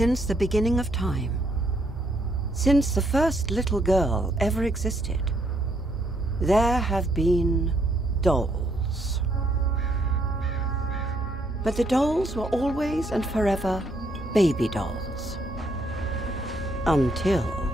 Since the beginning of time, since the first little girl ever existed, there have been dolls. But the dolls were always and forever baby dolls. Until